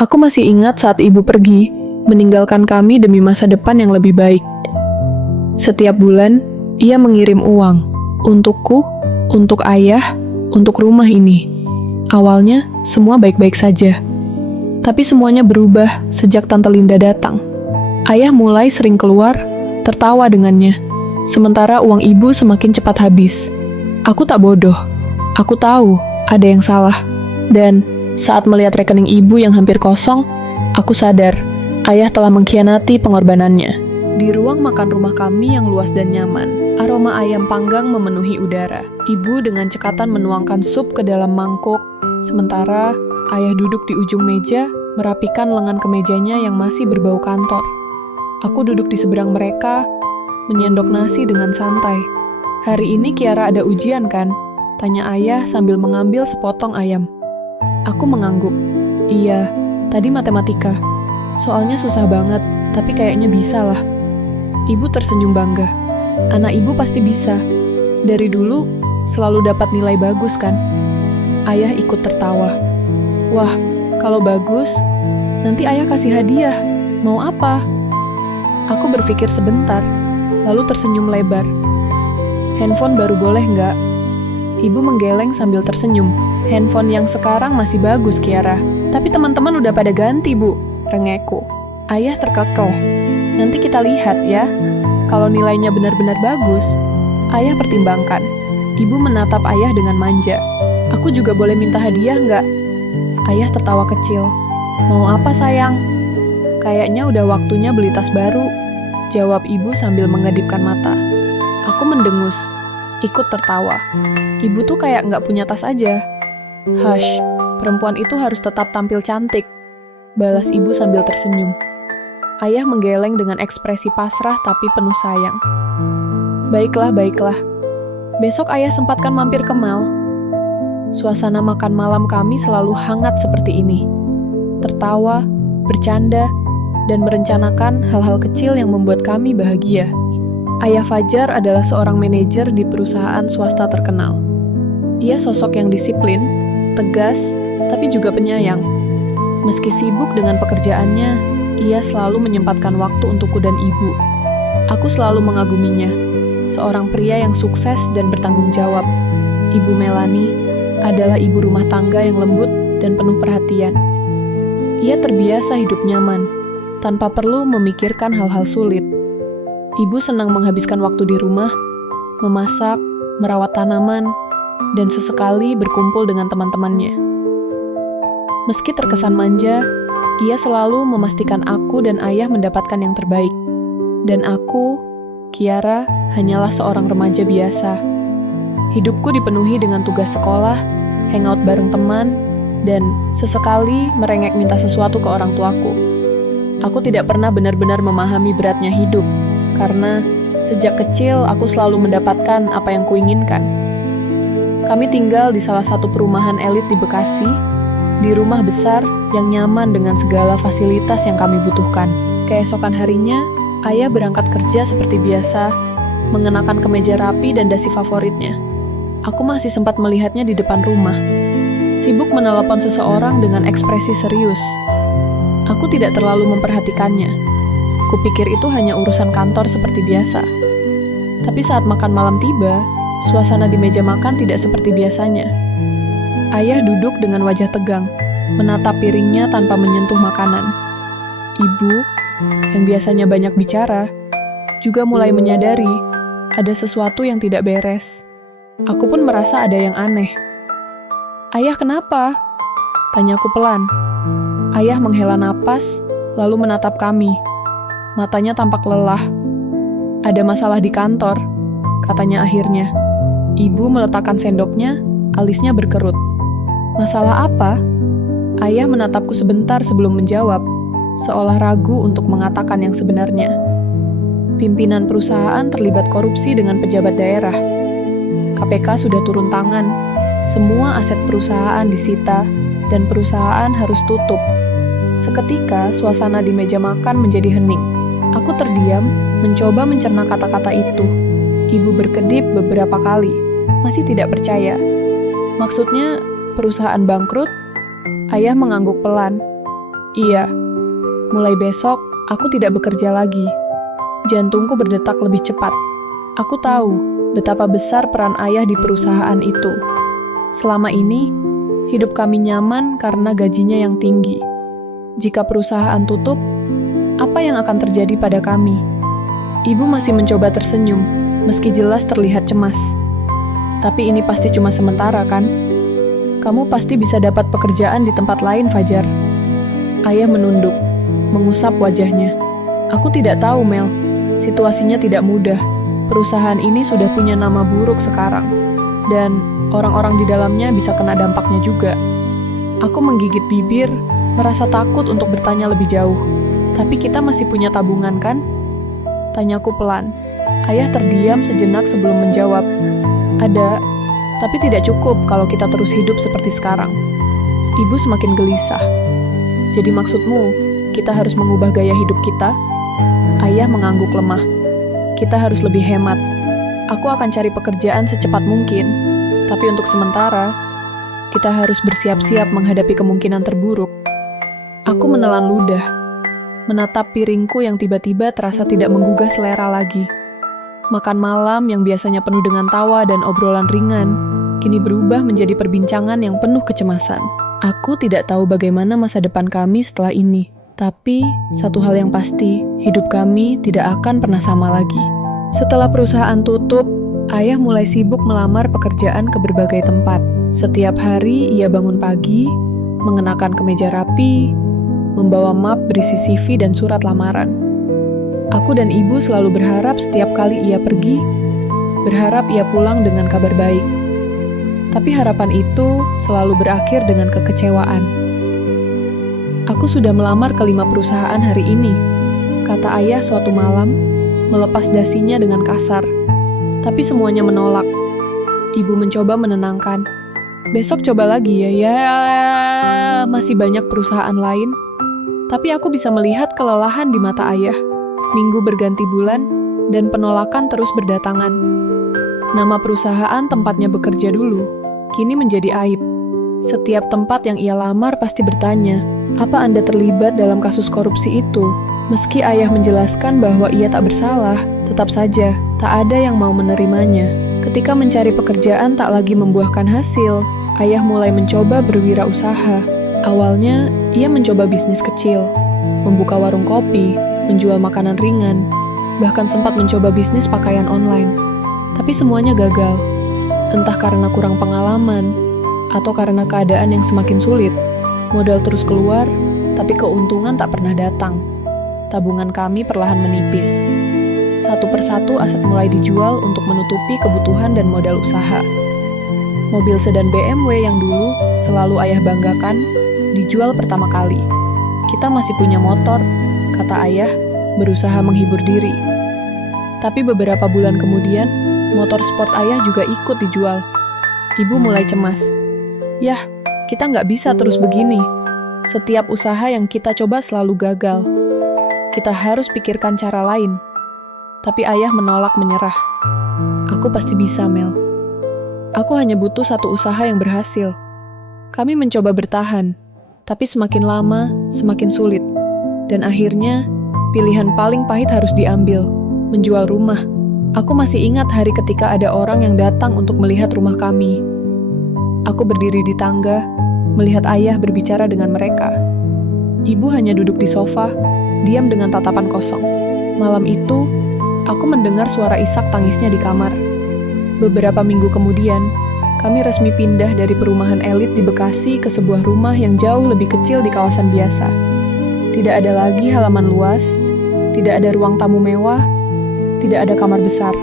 Aku masih ingat saat ibu pergi, meninggalkan kami demi masa depan yang lebih baik. Setiap bulan, ia mengirim uang untukku, untuk ayah, untuk rumah ini. Awalnya, semua baik-baik saja. Tapi semuanya berubah sejak Tante Linda datang. Ayah mulai sering keluar, tertawa dengannya. Sementara uang ibu semakin cepat habis. Aku tak bodoh. Aku tahu ada yang salah. Dan saat melihat rekening ibu yang hampir kosong, aku sadar ayah telah mengkhianati pengorbanannya. Di ruang makan rumah kami yang luas dan nyaman, aroma ayam panggang memenuhi udara. Ibu dengan cekatan menuangkan sup ke dalam mangkuk, sementara ayah duduk di ujung meja, merapikan lengan kemejanya yang masih berbau kantor. Aku duduk di seberang mereka, menyendok nasi dengan santai. "Hari ini Kiara ada ujian kan?" tanya ayah sambil mengambil sepotong ayam. Aku mengangguk. "Iya, tadi matematika. Soalnya susah banget, tapi kayaknya bisa lah." Ibu tersenyum bangga. "Anak ibu pasti bisa. Dari dulu, selalu dapat nilai bagus kan?" Ayah ikut tertawa. "Wah, kalau bagus, nanti ayah kasih hadiah. Mau apa?" Aku berpikir sebentar, lalu tersenyum lebar. "Handphone baru boleh nggak?" Ibu menggeleng sambil tersenyum. "Handphone yang sekarang masih bagus, Kiara. Tapi teman-teman udah pada ganti, Bu," rengekku. Ayah terkekoh. "Nanti kita lihat ya. Kalau nilainya benar-benar bagus." Ayah pertimbangkan. Ibu menatap ayah dengan manja. "Aku juga boleh minta hadiah nggak?" Ayah tertawa kecil. "Mau apa, sayang?" "Kayaknya udah waktunya beli tas baru," jawab ibu sambil mengedipkan mata. Aku mendengus, ikut tertawa. "Ibu tuh kayak nggak punya tas aja." "Hush, perempuan itu harus tetap tampil cantik," balas ibu sambil tersenyum. Ayah menggeleng dengan ekspresi pasrah tapi penuh sayang. Baiklah, baiklah. Besok ayah sempatkan mampir ke mall." Suasana makan malam kami selalu hangat seperti ini. Tertawa, bercanda, dan merencanakan hal-hal kecil yang membuat kami bahagia. Ayah Fajar adalah seorang manajer di perusahaan swasta terkenal. Ia sosok yang disiplin, tegas, tapi juga penyayang. Meski sibuk dengan pekerjaannya, ia selalu menyempatkan waktu untukku dan ibu. Aku selalu mengaguminya, seorang pria yang sukses dan bertanggung jawab. Ibu Melani adalah ibu rumah tangga yang lembut dan penuh perhatian. Ia terbiasa hidup nyaman, tanpa perlu memikirkan hal-hal sulit. Ibu senang menghabiskan waktu di rumah, memasak, merawat tanaman, dan sesekali berkumpul dengan teman-temannya. Meski terkesan manja, ia selalu memastikan aku dan ayah mendapatkan yang terbaik. Dan aku, Kiara, hanyalah seorang remaja biasa. Hidupku dipenuhi dengan tugas sekolah, hangout bareng teman, dan sesekali merengek minta sesuatu ke orang tuaku. Aku tidak pernah benar-benar memahami beratnya hidup, karena sejak kecil aku selalu mendapatkan apa yang kuinginkan. Kami tinggal di salah satu perumahan elit di Bekasi, di rumah besar yang nyaman dengan segala fasilitas yang kami butuhkan. Keesokan harinya, ayah berangkat kerja seperti biasa, mengenakan kemeja rapi dan dasi favoritnya. Aku masih sempat melihatnya di depan rumah, sibuk menelepon seseorang dengan ekspresi serius. Aku tidak terlalu memperhatikannya. Kupikir itu hanya urusan kantor seperti biasa. Tapi saat makan malam tiba, suasana di meja makan tidak seperti biasanya. Ayah duduk dengan wajah tegang, menatap piringnya tanpa menyentuh makanan. Ibu, yang biasanya banyak bicara, juga mulai menyadari ada sesuatu yang tidak beres. Aku pun merasa ada yang aneh. "Ayah, kenapa?" tanyaku pelan. Ayah menghela napas, lalu menatap kami. Matanya tampak lelah. "Ada masalah di kantor," katanya akhirnya. Ibu meletakkan sendoknya, alisnya berkerut. "Masalah apa?" Ayah menatapku sebentar sebelum menjawab, seolah ragu untuk mengatakan yang sebenarnya. Pimpinan perusahaan terlibat korupsi dengan pejabat daerah. KPK sudah turun tangan. Semua aset perusahaan disita, dan perusahaan harus tutup. Seketika, suasana di meja makan menjadi hening. Aku terdiam, mencoba mencerna kata-kata itu. Ibu berkedip beberapa kali, masih tidak percaya. "Maksudnya, perusahaan bangkrut?" Ayah mengangguk pelan. Iya, mulai besok aku tidak bekerja lagi. Jantungku berdetak lebih cepat. Aku tahu betapa besar peran ayah di perusahaan itu. Selama ini, hidup kami nyaman karena gajinya yang tinggi. Jika perusahaan tutup, apa yang akan terjadi pada kami? Ibu masih mencoba tersenyum, meski jelas terlihat cemas. Tapi ini pasti cuma sementara, kan? Kamu pasti bisa dapat pekerjaan di tempat lain, Fajar. Ayah menunduk, mengusap wajahnya. Aku tidak tahu, Mel. Situasinya tidak mudah. Perusahaan ini sudah punya nama buruk sekarang. Dan orang-orang di dalamnya bisa kena dampaknya juga. Aku menggigit bibir, merasa takut untuk bertanya lebih jauh. Tapi kita masih punya tabungan, kan? Tanyaku pelan. Ayah terdiam sejenak sebelum menjawab. Ada, tapi tidak cukup kalau kita terus hidup seperti sekarang. Ibu semakin gelisah. Jadi maksudmu, kita harus mengubah gaya hidup kita? Ayah mengangguk lemah. Kita harus lebih hemat. Aku akan cari pekerjaan secepat mungkin. Tapi untuk sementara, kita harus bersiap-siap menghadapi kemungkinan terburuk. Aku menelan ludah, menatap piringku yang tiba-tiba terasa tidak menggugah selera lagi. Makan malam yang biasanya penuh dengan tawa dan obrolan ringan, kini berubah menjadi perbincangan yang penuh kecemasan. Aku tidak tahu bagaimana masa depan kami setelah ini. Tapi, satu hal yang pasti, hidup kami tidak akan pernah sama lagi. Setelah perusahaan tutup, ayah mulai sibuk melamar pekerjaan ke berbagai tempat. Setiap hari ia bangun pagi, mengenakan kemeja rapi, membawa map berisi CV dan surat lamaran. Aku dan ibu selalu berharap setiap kali ia pergi, berharap ia pulang dengan kabar baik. Tapi harapan itu selalu berakhir dengan kekecewaan. Aku sudah melamar ke 5 perusahaan hari ini, kata ayah suatu malam, melepas dasinya dengan kasar. Tapi semuanya menolak. Ibu mencoba menenangkan. Besok coba lagi ya, masih banyak perusahaan lain. Tapi aku bisa melihat kelelahan di mata ayah. Minggu berganti bulan, dan penolakan terus berdatangan. Nama perusahaan tempatnya bekerja dulu, kini menjadi aib. Setiap tempat yang ia lamar pasti bertanya, apa Anda terlibat dalam kasus korupsi itu? Meski ayah menjelaskan bahwa ia tak bersalah, tetap saja tak ada yang mau menerimanya. Ketika mencari pekerjaan tak lagi membuahkan hasil, ayah mulai mencoba berwirausaha. Awalnya, ia mencoba bisnis kecil, membuka warung kopi, menjual makanan ringan, bahkan sempat mencoba bisnis pakaian online. Tapi semuanya gagal. Entah karena kurang pengalaman, atau karena keadaan yang semakin sulit. Modal terus keluar, tapi keuntungan tak pernah datang. Tabungan kami perlahan menipis. Satu persatu aset mulai dijual untuk menutupi kebutuhan dan modal usaha. Mobil sedan BMW yang dulu selalu ayah banggakan, dijual pertama kali. Kita masih punya motor, kata ayah, berusaha menghibur diri. Tapi beberapa bulan kemudian, motor sport ayah juga ikut dijual. Ibu mulai cemas. Yah, kita nggak bisa terus begini. Setiap usaha yang kita coba selalu gagal. Kita harus pikirkan cara lain. Tapi ayah menolak menyerah. Aku pasti bisa, Mel. Aku hanya butuh satu usaha yang berhasil. Kami mencoba bertahan, tapi semakin lama, semakin sulit. Dan akhirnya, pilihan paling pahit harus diambil, menjual rumah. Aku masih ingat hari ketika ada orang yang datang untuk melihat rumah kami. Aku berdiri di tangga, melihat ayah berbicara dengan mereka. Ibu hanya duduk di sofa, diam dengan tatapan kosong. Malam itu, aku mendengar suara isak tangisnya di kamar. Beberapa minggu kemudian, kami resmi pindah dari perumahan elit di Bekasi ke sebuah rumah yang jauh lebih kecil di kawasan biasa. Tidak ada lagi halaman luas, tidak ada ruang tamu mewah, tidak ada kamar besar.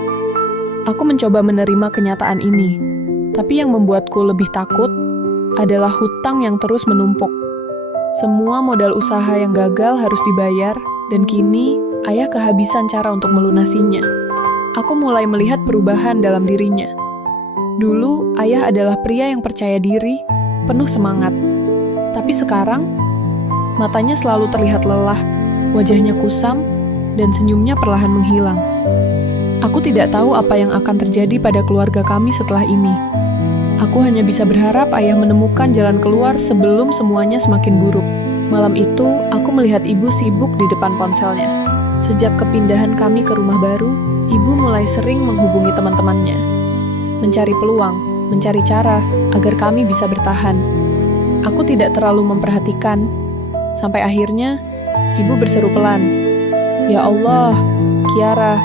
Aku mencoba menerima kenyataan ini, tapi yang membuatku lebih takut adalah hutang yang terus menumpuk. Semua modal usaha yang gagal harus dibayar, dan kini ayah kehabisan cara untuk melunasinya. Aku mulai melihat perubahan dalam dirinya. Dulu, ayah adalah pria yang percaya diri, penuh semangat. Tapi sekarang, matanya selalu terlihat lelah, wajahnya kusam, dan senyumnya perlahan menghilang. Aku tidak tahu apa yang akan terjadi pada keluarga kami setelah ini. Aku hanya bisa berharap ayah menemukan jalan keluar sebelum semuanya semakin buruk. Malam itu, aku melihat ibu sibuk di depan ponselnya. Sejak kepindahan kami ke rumah baru, ibu mulai sering menghubungi teman-temannya. Mencari peluang, mencari cara agar kami bisa bertahan. Aku tidak terlalu memperhatikan. Sampai akhirnya, ibu berseru pelan. "Ya Allah, Kiara,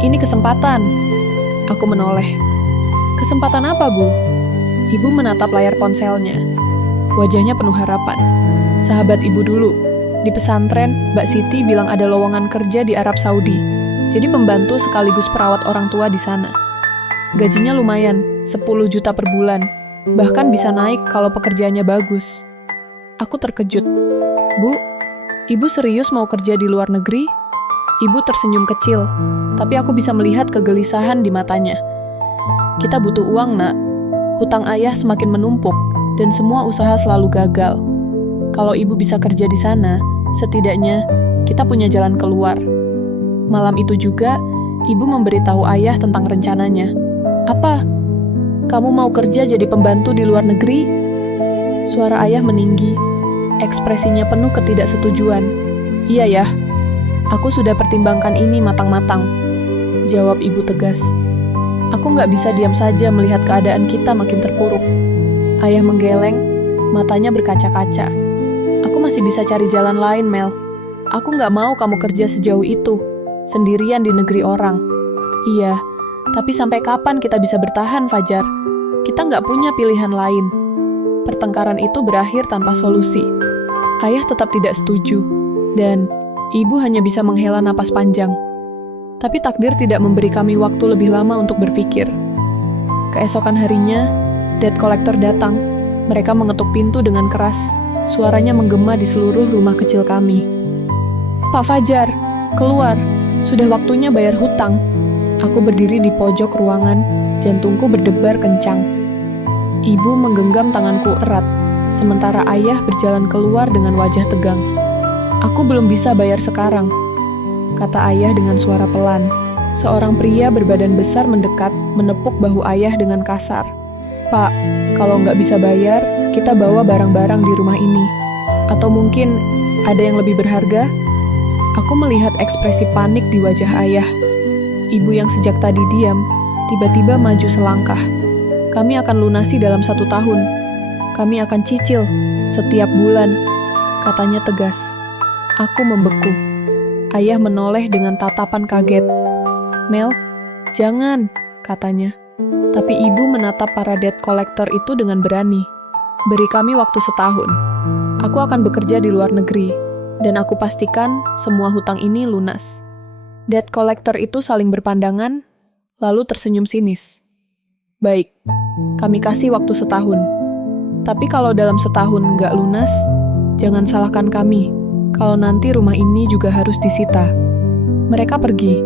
ini kesempatan." Aku menoleh. "Kesempatan apa, Bu?" Ibu menatap layar ponselnya. Wajahnya penuh harapan. "Sahabat ibu dulu. Di pesantren, Mbak Siti bilang ada lowongan kerja di Arab Saudi. Jadi pembantu sekaligus perawat orang tua di sana. Gajinya lumayan, 10 juta per bulan. Bahkan bisa naik kalau pekerjaannya bagus." Aku terkejut. "Bu, ibu serius mau kerja di luar negeri?" Ibu tersenyum kecil, tapi aku bisa melihat kegelisahan di matanya. "Kita butuh uang, Nak. Hutang ayah semakin menumpuk, dan semua usaha selalu gagal. Kalau ibu bisa kerja di sana, setidaknya kita punya jalan keluar." Malam itu juga, ibu memberitahu ayah tentang rencananya. "Apa? Kamu mau kerja jadi pembantu di luar negeri?" Suara ayah meninggi. Ekspresinya penuh ketidaksetujuan. "Iya ya, aku sudah pertimbangkan ini matang-matang," jawab ibu tegas. Aku nggak bisa diam saja melihat keadaan kita makin terpuruk. Ayah menggeleng, matanya berkaca-kaca. "Aku masih bisa cari jalan lain, Mel. Aku nggak mau kamu kerja sejauh itu, sendirian di negeri orang." "Iya, tapi sampai kapan kita bisa bertahan, Fajar? Kita nggak punya pilihan lain." Pertengkaran itu berakhir tanpa solusi. Ayah tetap tidak setuju, dan ibu hanya bisa menghela napas panjang. Tapi takdir tidak memberi kami waktu lebih lama untuk berpikir. Keesokan harinya, debt collector datang. Mereka mengetuk pintu dengan keras. Suaranya menggema di seluruh rumah kecil kami. "Pak Fajar, keluar. Sudah waktunya bayar hutang." Aku berdiri di pojok ruangan, jantungku berdebar kencang. Ibu menggenggam tanganku erat, sementara ayah berjalan keluar dengan wajah tegang. "Aku belum bisa bayar sekarang," kata ayah dengan suara pelan. Seorang pria berbadan besar mendekat, menepuk bahu ayah dengan kasar. "Pak, kalau nggak bisa bayar, kita bawa barang-barang di rumah ini. Atau mungkin ada yang lebih berharga?" Aku melihat ekspresi panik di wajah ayah. Ibu yang sejak tadi diam, tiba-tiba maju selangkah. "Kami akan lunasi dalam 1 tahun. Kami akan cicil setiap bulan," katanya tegas. Aku membeku. Ayah menoleh dengan tatapan kaget. "Mel, jangan," katanya. Tapi ibu menatap para debt collector itu dengan berani. "Beri kami waktu 1 tahun. Aku akan bekerja di luar negeri, dan aku pastikan semua hutang ini lunas." Debt collector itu saling berpandangan, lalu tersenyum sinis. "Baik, kami kasih waktu 1 tahun. Tapi kalau dalam 1 tahun nggak lunas, jangan salahkan kami. Kalau nanti rumah ini juga harus disita." Mereka pergi,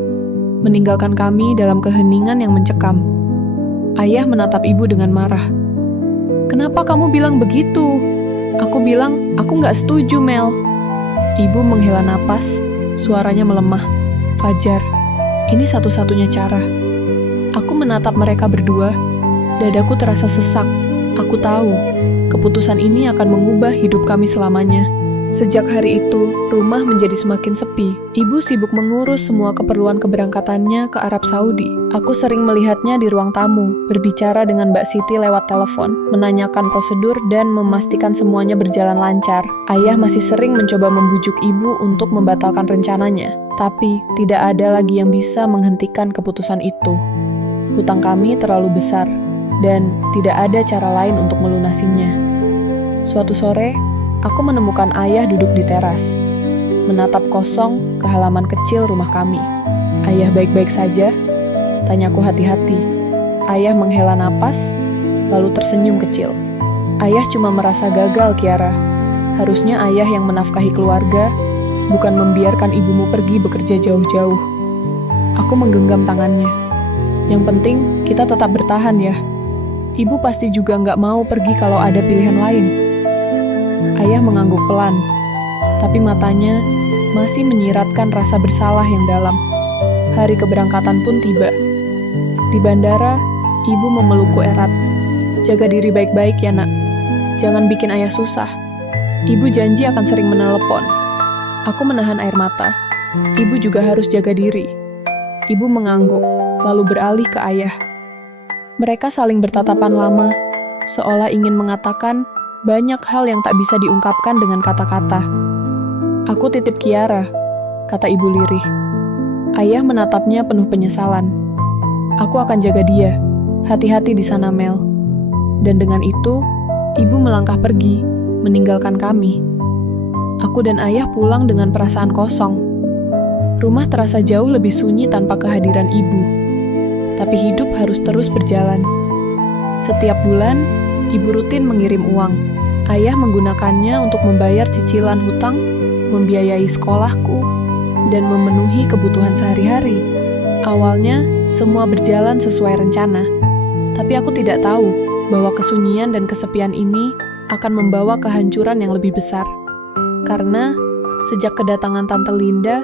meninggalkan kami dalam keheningan yang mencekam. Ayah menatap ibu dengan marah. "Kenapa kamu bilang begitu?" Aku bilang, "Aku nggak setuju, Mel." Ibu menghela napas, suaranya melemah. "Fajar, ini satu-satunya cara." Aku menatap mereka berdua, dadaku terasa sesak. Aku tahu, keputusan ini akan mengubah hidup kami selamanya. Sejak hari itu, rumah menjadi semakin sepi. Ibu sibuk mengurus semua keperluan keberangkatannya ke Arab Saudi. Aku sering melihatnya di ruang tamu, berbicara dengan Mbak Siti lewat telepon, menanyakan prosedur dan memastikan semuanya berjalan lancar. Ayah masih sering mencoba membujuk ibu untuk membatalkan rencananya, tapi tidak ada lagi yang bisa menghentikan keputusan itu. Hutang kami terlalu besar, dan tidak ada cara lain untuk melunasinya. Suatu sore, aku menemukan ayah duduk di teras, menatap kosong ke halaman kecil rumah kami. "Ayah baik-baik saja?" tanyaku hati-hati. Ayah menghela napas, lalu tersenyum kecil. "Ayah cuma merasa gagal, Kiara. Harusnya ayah yang menafkahi keluarga, bukan membiarkan ibumu pergi bekerja jauh-jauh." Aku menggenggam tangannya. "Yang penting, kita tetap bertahan ya. Ibu pasti juga nggak mau pergi kalau ada pilihan lain." Ayah mengangguk pelan, tapi matanya masih menyiratkan rasa bersalah yang dalam. Hari keberangkatan pun tiba. Di bandara, ibu memelukku erat. "Jaga diri baik-baik ya, Nak. Jangan bikin ayah susah." Ibu janji akan sering menelepon. Aku menahan air mata. Ibu juga harus jaga diri. Ibu mengangguk, lalu beralih ke ayah. Mereka saling bertatapan lama, seolah ingin mengatakan banyak hal yang tak bisa diungkapkan dengan kata-kata. Aku titip Kiara, kata ibu lirih. Ayah menatapnya penuh penyesalan. Aku akan jaga dia. Hati-hati di sana, Mel. Dan dengan itu, ibu melangkah pergi, meninggalkan kami. Aku dan ayah pulang dengan perasaan kosong. Rumah terasa jauh lebih sunyi tanpa kehadiran ibu. Tapi hidup harus terus berjalan. Setiap bulan, ibu rutin mengirim uang. Ayah menggunakannya untuk membayar cicilan hutang, membiayai sekolahku, dan memenuhi kebutuhan sehari-hari. Awalnya, semua berjalan sesuai rencana. Tapi aku tidak tahu bahwa kesunyian dan kesepian ini akan membawa kehancuran yang lebih besar. Karena sejak kedatangan Tante Linda,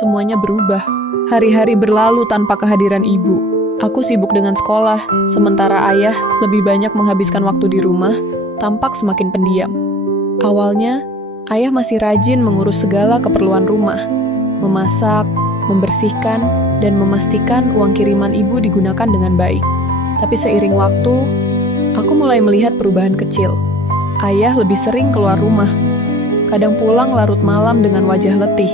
semuanya berubah. Hari-hari berlalu tanpa kehadiran ibu. Aku sibuk dengan sekolah, sementara ayah lebih banyak menghabiskan waktu di rumah, tampak semakin pendiam. Awalnya, ayah masih rajin mengurus segala keperluan rumah, memasak, membersihkan, dan memastikan uang kiriman ibu digunakan dengan baik. Tapi seiring waktu, aku mulai melihat perubahan kecil. Ayah lebih sering keluar rumah, kadang pulang larut malam dengan wajah letih.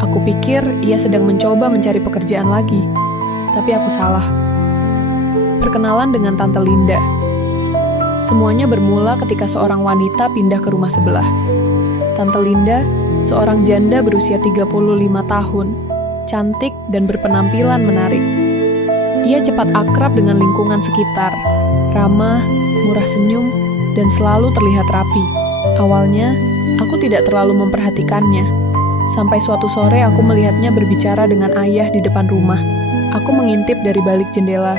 Aku pikir ia sedang mencoba mencari pekerjaan lagi, tapi aku salah. Perkenalan dengan Tante Linda. Semuanya bermula ketika seorang wanita pindah ke rumah sebelah. Tante Linda, seorang janda berusia 35 tahun, cantik dan berpenampilan menarik. Ia cepat akrab dengan lingkungan sekitar, ramah, murah senyum, dan selalu terlihat rapi. Awalnya, aku tidak terlalu memperhatikannya. Sampai suatu sore aku melihatnya berbicara dengan ayah di depan rumah. Aku mengintip dari balik jendela.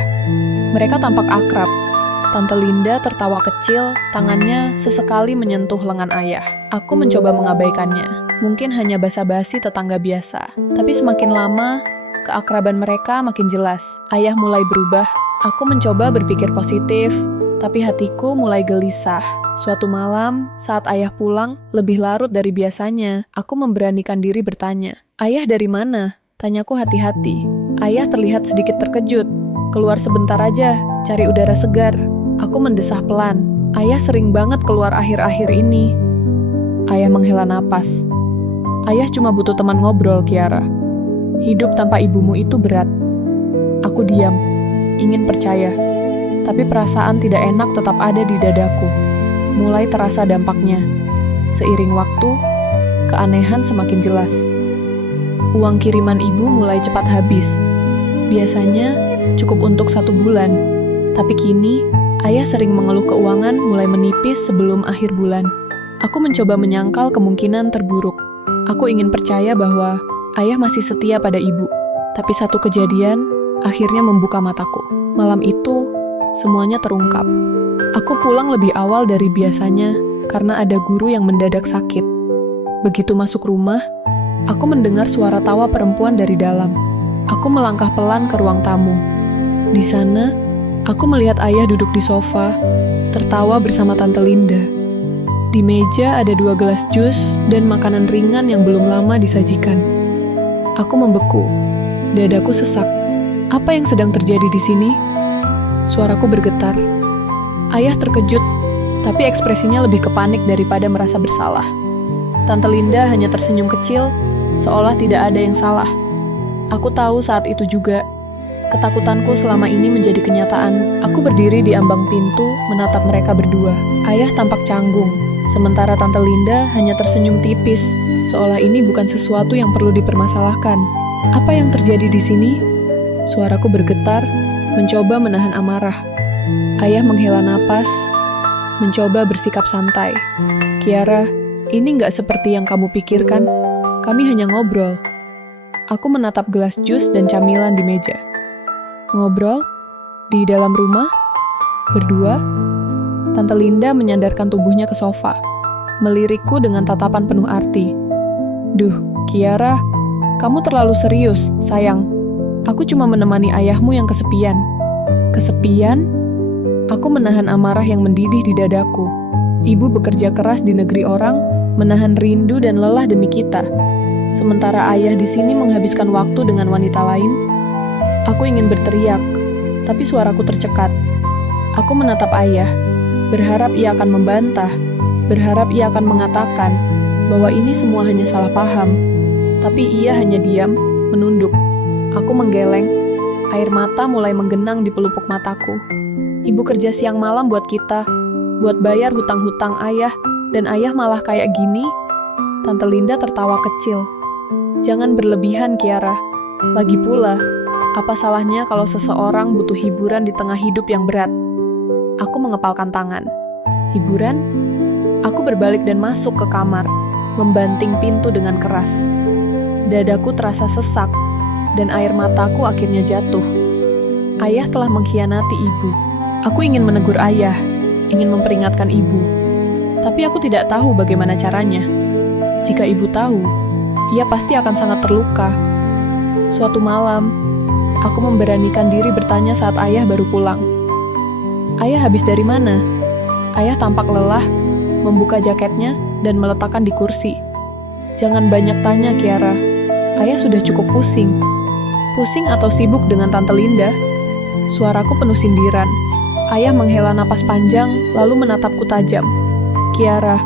Mereka tampak akrab. Tante Linda tertawa kecil, tangannya sesekali menyentuh lengan ayah. Aku mencoba mengabaikannya. Mungkin hanya basa-basi tetangga biasa. Tapi semakin lama, keakraban mereka makin jelas. Ayah mulai berubah. Aku mencoba berpikir positif, tapi hatiku mulai gelisah. Suatu malam, saat ayah pulang, lebih larut dari biasanya, aku memberanikan diri bertanya, "Ayah dari mana?" Tanyaku hati-hati. Ayah terlihat sedikit terkejut. "Keluar sebentar aja, cari udara segar." Aku mendesah pelan. Ayah sering banget keluar akhir-akhir ini. Ayah menghela napas. "Ayah cuma butuh teman ngobrol, Kiara. Hidup tanpa ibumu itu berat." Aku diam, ingin percaya. Tapi perasaan tidak enak tetap ada di dadaku. Mulai terasa dampaknya. Seiring waktu, keanehan semakin jelas. Uang kiriman ibu mulai cepat habis. Biasanya cukup untuk 1 bulan. Tapi kini, ayah sering mengeluh keuangan mulai menipis sebelum akhir bulan. Aku mencoba menyangkal kemungkinan terburuk. Aku ingin percaya bahwa ayah masih setia pada ibu. Tapi satu kejadian akhirnya membuka mataku. Malam itu, semuanya terungkap. Aku pulang lebih awal dari biasanya karena ada guru yang mendadak sakit. Begitu masuk rumah, aku mendengar suara tawa perempuan dari dalam. Aku melangkah pelan ke ruang tamu. Di sana, aku melihat ayah duduk di sofa, tertawa bersama Tante Linda. Di meja ada 2 gelas jus dan makanan ringan yang belum lama disajikan. Aku membeku. Dadaku sesak. Apa yang sedang terjadi di sini? Suaraku bergetar. Ayah terkejut, tapi ekspresinya lebih ke panik daripada merasa bersalah. Tante Linda hanya tersenyum kecil, seolah tidak ada yang salah. Aku tahu saat itu juga, ketakutanku selama ini menjadi kenyataan. Aku berdiri di ambang pintu, menatap mereka berdua. Ayah tampak canggung, sementara Tante Linda hanya tersenyum tipis, seolah ini bukan sesuatu yang perlu dipermasalahkan. Apa yang terjadi di sini? Suaraku bergetar, mencoba menahan amarah. Ayah menghela napas, mencoba bersikap santai. "Kiara, ini nggak seperti yang kamu pikirkan. Kami hanya ngobrol." Aku menatap gelas jus dan camilan di meja. Ngobrol? Di dalam rumah? Berdua? Tante Linda menyandarkan tubuhnya ke sofa, melirikku dengan tatapan penuh arti. "Duh, Kiara, kamu terlalu serius, sayang. Aku cuma menemani ayahmu yang kesepian." Kesepian? Aku menahan amarah yang mendidih di dadaku. Ibu bekerja keras di negeri orang, menahan rindu dan lelah demi kita. Sementara ayah di sini menghabiskan waktu dengan wanita lain. Aku ingin berteriak, tapi suaraku tercekat. Aku menatap ayah, berharap ia akan membantah, berharap ia akan mengatakan bahwa ini semua hanya salah paham. Tapi ia hanya diam, menunduk. Aku menggeleng, air mata mulai menggenang di pelupuk mataku. Ibu kerja siang malam buat kita, buat bayar hutang-hutang ayah, dan ayah malah kayak gini. Tante Linda tertawa kecil. Jangan berlebihan, Kiara. Lagi pula, apa salahnya kalau seseorang butuh hiburan di tengah hidup yang berat? Aku mengepalkan tangan. Hiburan? Aku berbalik dan masuk ke kamar, membanting pintu dengan keras. Dadaku terasa sesak, dan air mataku akhirnya jatuh. Ayah telah mengkhianati ibu. Aku ingin menegur ayah, ingin memperingatkan ibu. Tapi aku tidak tahu bagaimana caranya. Jika ibu tahu, ia pasti akan sangat terluka. Suatu malam, aku memberanikan diri bertanya saat ayah baru pulang. Ayah habis dari mana? Ayah tampak lelah, membuka jaketnya dan meletakkan di kursi. Jangan banyak tanya, Kiara. Ayah sudah cukup pusing. Pusing atau sibuk dengan Tante Linda? Suaraku penuh sindiran. Ayah menghela napas panjang, lalu menatapku tajam. Kiara,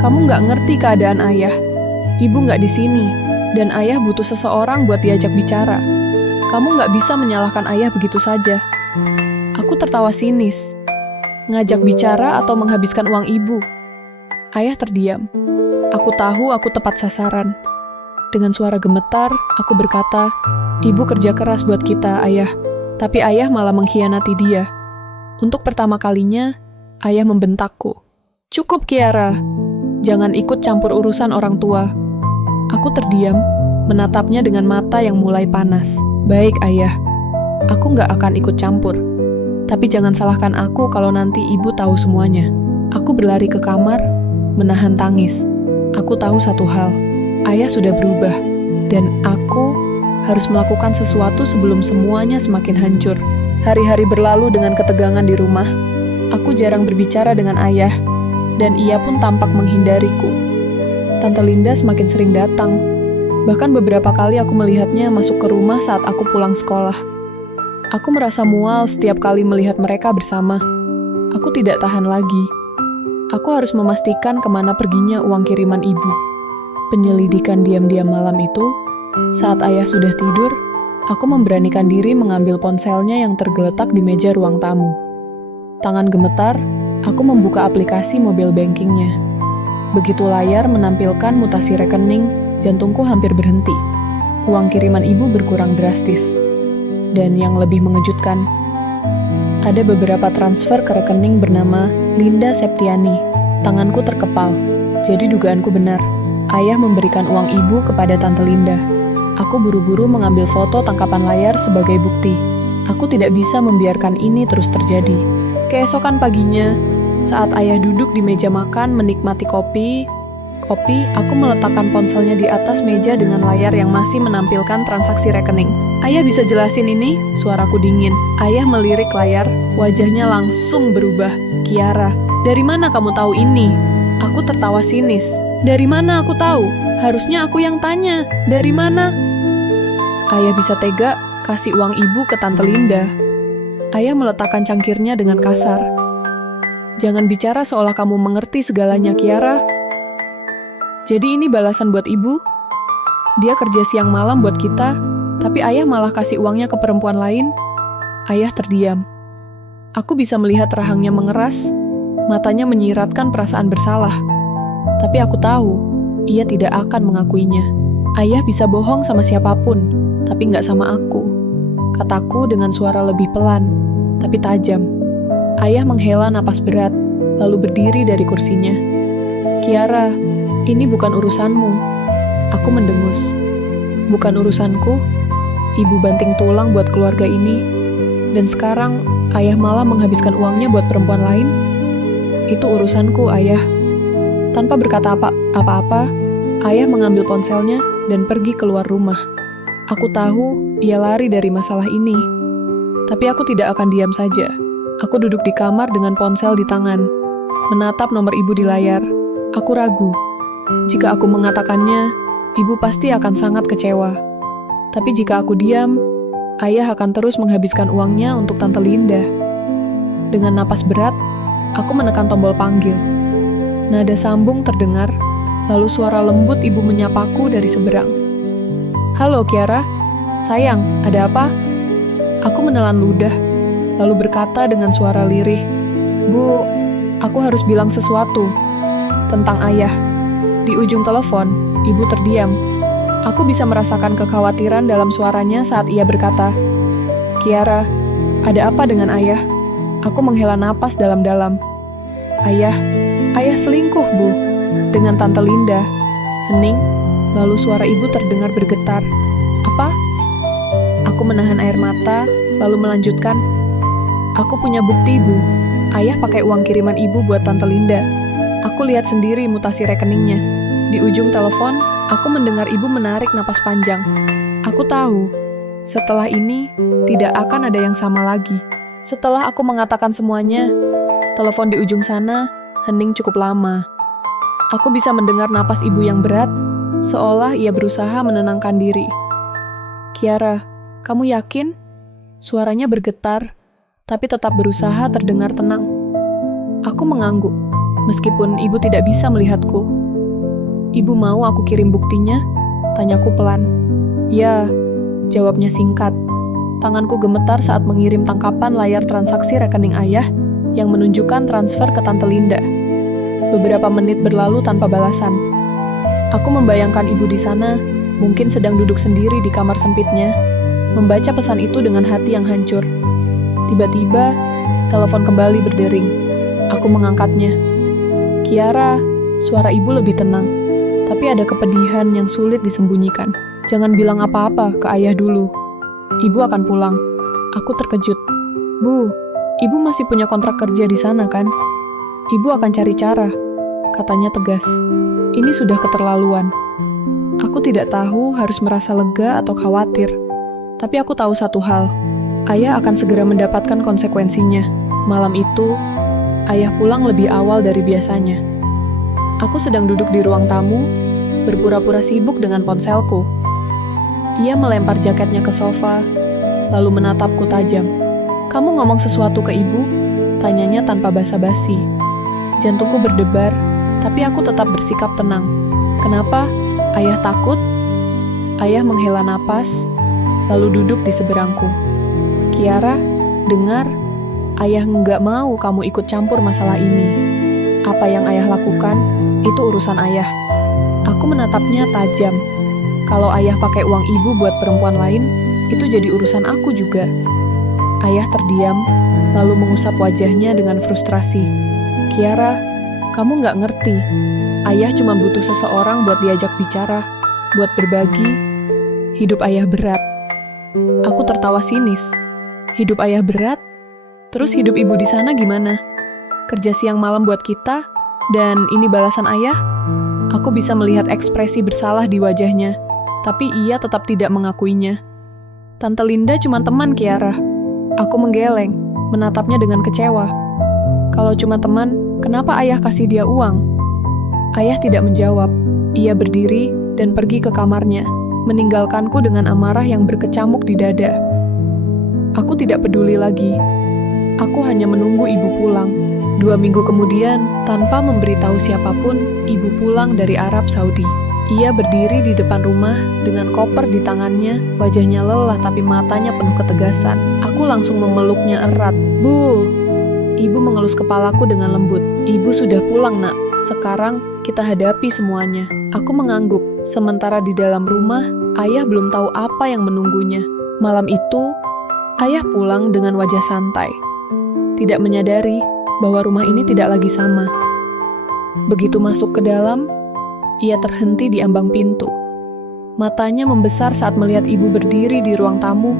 kamu nggak ngerti keadaan ayah. Ibu nggak di sini, dan ayah butuh seseorang buat diajak bicara. Kamu nggak bisa menyalahkan ayah begitu saja. Aku tertawa sinis. Ngajak bicara atau menghabiskan uang ibu? Ayah terdiam. Aku tahu aku tepat sasaran. Dengan suara gemetar, aku berkata, ibu kerja keras buat kita, ayah. Tapi ayah malah mengkhianati dia. Untuk pertama kalinya, ayah membentakku. Cukup, Kiara. Jangan ikut campur urusan orang tua. Aku terdiam, menatapnya dengan mata yang mulai panas. Baik, ayah. Aku nggak akan ikut campur. Tapi jangan salahkan aku kalau nanti ibu tahu semuanya. Aku berlari ke kamar, menahan tangis. Aku tahu satu hal. Ayah sudah berubah. Dan aku harus melakukan sesuatu sebelum semuanya semakin hancur. Hari-hari berlalu dengan ketegangan di rumah. Aku jarang berbicara dengan ayah, dan ia pun tampak menghindariku. Tante Linda semakin sering datang. Bahkan beberapa kali aku melihatnya masuk ke rumah saat aku pulang sekolah. Aku merasa mual setiap kali melihat mereka bersama. Aku tidak tahan lagi. Aku harus memastikan kemana perginya uang kiriman ibu. Penyelidikan diam-diam malam itu, saat ayah sudah tidur, aku memberanikan diri mengambil ponselnya yang tergeletak di meja ruang tamu. Tangan gemetar, aku membuka aplikasi mobile bankingnya. Begitu layar menampilkan mutasi rekening, jantungku hampir berhenti. Uang kiriman ibu berkurang drastis. Dan yang lebih mengejutkan, ada beberapa transfer ke rekening bernama Linda Septiani. Tanganku terkepal, jadi dugaanku benar. Ayah memberikan uang ibu kepada Tante Linda. Aku buru-buru mengambil foto tangkapan layar sebagai bukti. Aku tidak bisa membiarkan ini terus terjadi. Keesokan paginya, saat ayah duduk di meja makan menikmati kopi, aku meletakkan ponselnya di atas meja dengan layar yang masih menampilkan transaksi rekening. Ayah bisa jelasin ini? Suaraku dingin. Ayah melirik layar, wajahnya langsung berubah. Kiara, dari mana kamu tahu ini? Aku tertawa sinis. Dari mana aku tahu? Harusnya aku yang tanya. Dari mana? Ayah bisa tega kasih uang ibu ke Tante Linda. Ayah meletakkan cangkirnya dengan kasar. Jangan bicara seolah kamu mengerti segalanya, Kiara. Jadi ini balasan buat ibu? Dia kerja siang malam buat kita, tapi ayah malah kasih uangnya ke perempuan lain? Ayah terdiam. Aku bisa melihat rahangnya mengeras, matanya menyiratkan perasaan bersalah. Tapi aku tahu, ia tidak akan mengakuinya. Ayah bisa bohong sama siapapun, tapi nggak sama aku. Kataku dengan suara lebih pelan, tapi tajam. Ayah menghela napas berat, lalu berdiri dari kursinya. Kiara, ini bukan urusanmu. Aku mendengus. Bukan urusanku, ibu banting tulang buat keluarga ini. Dan sekarang, ayah malah menghabiskan uangnya buat perempuan lain. Itu urusanku, ayah. Tanpa berkata apa-apa, ayah mengambil ponselnya dan pergi keluar rumah. Aku tahu ia lari dari masalah ini. Tapi aku tidak akan diam saja. Aku duduk di kamar dengan ponsel di tangan. menatap nomor ibu di layar. Aku ragu. Jika aku mengatakannya, ibu pasti akan sangat kecewa. Tapi jika aku diam, ayah akan terus menghabiskan uangnya untuk Tante Linda. Dengan napas berat, aku menekan tombol panggil. Nada sambung terdengar, lalu suara lembut ibu menyapaku dari seberang. "Halo Kiara, sayang, ada apa?" Aku menelan ludah, lalu berkata dengan suara lirih, "Bu, aku harus bilang sesuatu tentang ayah." Di ujung telepon, ibu terdiam. Aku bisa merasakan kekhawatiran dalam suaranya saat ia berkata, "Kiara, ada apa dengan ayah?" Aku menghela napas dalam-dalam. Ayah selingkuh, Bu, dengan Tante Linda." Hening, lalu suara ibu terdengar bergetar. "Apa?" Aku menahan air mata, lalu melanjutkan, "Aku punya bukti, Bu. Ayah pakai uang kiriman ibu buat Tante Linda. Aku lihat sendiri mutasi rekeningnya." Di ujung telepon, aku mendengar ibu menarik napas panjang. Aku tahu, setelah ini tidak akan ada yang sama lagi. Setelah aku mengatakan semuanya, telepon di ujung sana hening cukup lama. Aku bisa mendengar napas ibu yang berat, seolah ia berusaha menenangkan diri. "Kiara, kamu yakin?" Suaranya bergetar, tapi tetap berusaha terdengar tenang. Aku mengangguk, meskipun ibu tidak bisa melihatku. "Ibu mau aku kirim buktinya?" Tanyaku pelan. "Ya," jawabnya singkat. Tanganku gemetar saat mengirim tangkapan layar transaksi rekening ayah yang menunjukkan transfer ke Tante Linda. Beberapa menit berlalu tanpa balasan. Aku membayangkan ibu di sana, mungkin sedang duduk sendiri di kamar sempitnya, membaca pesan itu dengan hati yang hancur. Tiba-tiba, telepon kembali berdering. Aku mengangkatnya. "Kiara," suara ibu lebih tenang. Tapi ada kepedihan yang sulit disembunyikan. "Jangan bilang apa-apa ke ayah dulu. Ibu akan pulang." Aku terkejut. "Bu, ibu masih punya kontrak kerja di sana kan? Ibu akan cari cara," katanya tegas. Ini sudah keterlaluan. Aku tidak tahu harus merasa lega atau khawatir. Tapi aku tahu satu hal. Ayah akan segera mendapatkan konsekuensinya. Malam itu, ayah pulang lebih awal dari biasanya. Aku sedang duduk di ruang tamu, berpura-pura sibuk dengan ponselku. Ia melempar jaketnya ke sofa, lalu menatapku tajam. "Kamu ngomong sesuatu ke ibu?" tanyanya tanpa basa-basi. Jantungku berdebar, tapi aku tetap bersikap tenang. "Kenapa? Ayah takut?" Ayah menghela napas, lalu duduk di seberangku. "Kiara, dengar, ayah nggak mau kamu ikut campur masalah ini. Apa yang ayah lakukan, itu urusan ayah." Aku menatapnya tajam. Kalau ayah pakai uang ibu buat perempuan lain, itu jadi urusan aku juga. Ayah terdiam, lalu mengusap wajahnya dengan frustrasi. "Kiara, kamu nggak ngerti. Ayah cuma butuh seseorang buat diajak bicara, buat berbagi. Hidup ayah berat." Aku tertawa sinis. "Hidup ayah berat? Terus hidup ibu di sana gimana? Kerja siang malam buat kita, dan ini balasan ayah?" Aku bisa melihat ekspresi bersalah di wajahnya, tapi ia tetap tidak mengakuinya. "Tante Linda cuma teman, Kiara." Aku menggeleng, menatapnya dengan kecewa. "Kalau cuma teman, kenapa ayah kasih dia uang?" Ayah tidak menjawab. Ia berdiri dan pergi ke kamarnya, meninggalkanku dengan amarah yang berkecamuk di dada. Aku tidak peduli lagi. Aku hanya menunggu ibu pulang. 2 minggu kemudian, tanpa memberitahu siapapun, ibu pulang dari Arab Saudi. Ia berdiri di depan rumah dengan koper di tangannya, wajahnya lelah tapi matanya penuh ketegasan. Aku langsung memeluknya erat. "Bu!" Ibu mengelus kepalaku dengan lembut. "Ibu sudah pulang, Nak. Sekarang kita hadapi semuanya." Aku mengangguk. Sementara di dalam rumah, ayah belum tahu apa yang menunggunya. Malam itu, ayah pulang dengan wajah santai. Tidak menyadari bahwa rumah ini tidak lagi sama. Begitu masuk ke dalam, ia terhenti di ambang pintu. Matanya membesar saat melihat ibu berdiri di ruang tamu,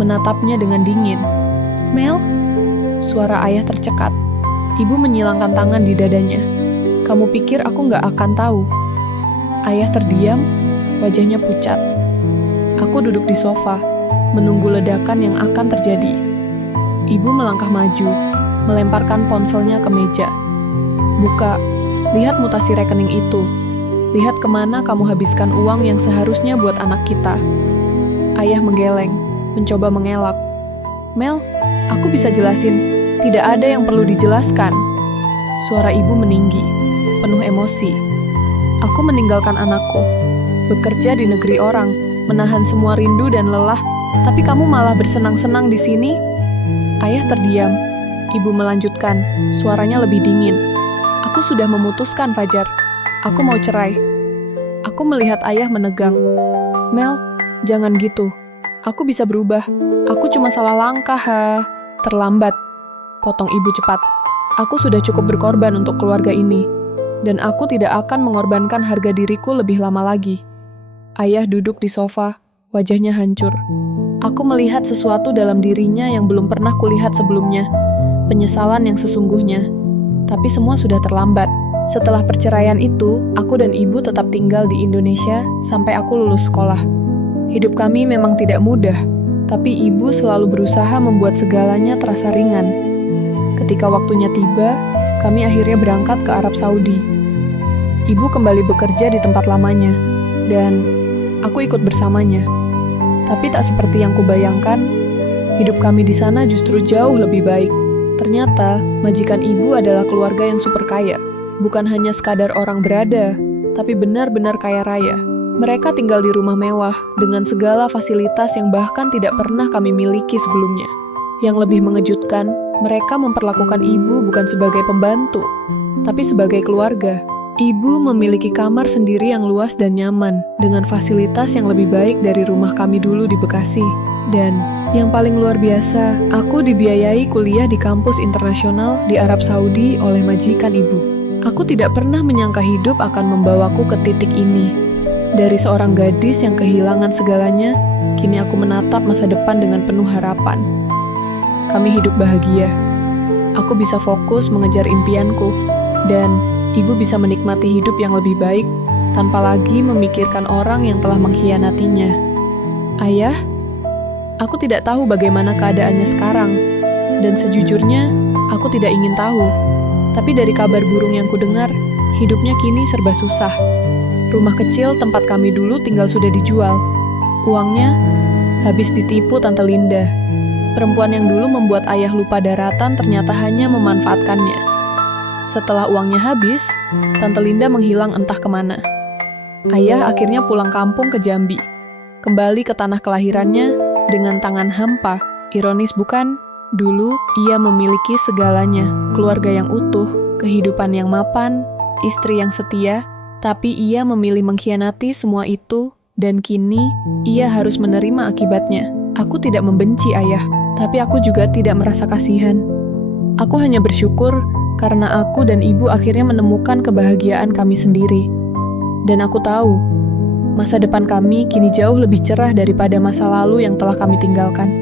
menatapnya dengan dingin. "Mel?" Suara ayah tercekat. Ibu menyilangkan tangan di dadanya. "Kamu pikir aku nggak akan tahu?" Ayah terdiam, wajahnya pucat. Aku duduk di sofa, menunggu ledakan yang akan terjadi. Ibu melangkah maju, melemparkan ponselnya ke meja. Buka, lihat mutasi rekening itu. Lihat kemana kamu habiskan uang yang seharusnya buat anak kita. Ayah menggeleng, mencoba mengelak. Mel, aku bisa jelasin. Tidak ada yang perlu dijelaskan. Suara ibu meninggi, penuh emosi. Aku meninggalkan anakku, bekerja di negeri orang, menahan semua rindu dan lelah, tapi kamu malah bersenang-senang di sini? Ayah terdiam. Ibu melanjutkan, suaranya lebih dingin. Aku sudah memutuskan, Fajar. Aku mau cerai. Aku melihat ayah menegang. Mel, jangan gitu. Aku bisa berubah. Aku cuma salah langkah, ha. Terlambat. Potong ibu cepat. Aku sudah cukup berkorban untuk keluarga ini. Dan aku tidak akan mengorbankan harga diriku lebih lama lagi. Ayah duduk di sofa, wajahnya hancur. Aku melihat sesuatu dalam dirinya yang belum pernah kulihat sebelumnya. Penyesalan yang sesungguhnya. Tapi semua sudah terlambat. Setelah perceraian itu, aku dan ibu tetap tinggal di Indonesia sampai aku lulus sekolah. Hidup kami memang tidak mudah, tapi ibu selalu berusaha membuat segalanya terasa ringan. Ketika waktunya tiba, kami akhirnya berangkat ke Arab Saudi. Ibu kembali bekerja di tempat lamanya, dan aku ikut bersamanya. Tapi tak seperti yang kubayangkan, hidup kami di sana justru jauh lebih baik. Ternyata, majikan ibu adalah keluarga yang super kaya. Bukan hanya sekadar orang berada, tapi benar-benar kaya raya. Mereka tinggal di rumah mewah, dengan segala fasilitas yang bahkan tidak pernah kami miliki sebelumnya. Yang lebih mengejutkan, mereka memperlakukan ibu bukan sebagai pembantu, tapi sebagai keluarga. Ibu memiliki kamar sendiri yang luas dan nyaman, dengan fasilitas yang lebih baik dari rumah kami dulu di Bekasi. Dan yang paling luar biasa, aku dibiayai kuliah di kampus internasional di Arab Saudi oleh majikan ibu. Aku tidak pernah menyangka hidup akan membawaku ke titik ini. Dari seorang gadis yang kehilangan segalanya, kini aku menatap masa depan dengan penuh harapan. Kami hidup bahagia. Aku bisa fokus mengejar impianku, dan ibu bisa menikmati hidup yang lebih baik tanpa lagi memikirkan orang yang telah mengkhianatinya. Ayah, aku tidak tahu bagaimana keadaannya sekarang, dan sejujurnya, aku tidak ingin tahu. Tapi dari kabar burung yang kudengar, hidupnya kini serba susah. Rumah kecil tempat kami dulu tinggal sudah dijual. Uangnya habis ditipu Tante Linda. Perempuan yang dulu membuat ayah lupa daratan ternyata hanya memanfaatkannya. Setelah uangnya habis, Tante Linda menghilang entah kemana. Ayah akhirnya pulang kampung ke Jambi. Kembali ke tanah kelahirannya dengan tangan hampa. Ironis bukan? Dulu, ia memiliki segalanya, keluarga yang utuh, kehidupan yang mapan, istri yang setia, tapi ia memilih mengkhianati semua itu, dan kini, ia harus menerima akibatnya. Aku tidak membenci ayah, tapi aku juga tidak merasa kasihan. Aku hanya bersyukur karena aku dan ibu akhirnya menemukan kebahagiaan kami sendiri. Dan aku tahu, masa depan kami kini jauh lebih cerah daripada masa lalu yang telah kami tinggalkan.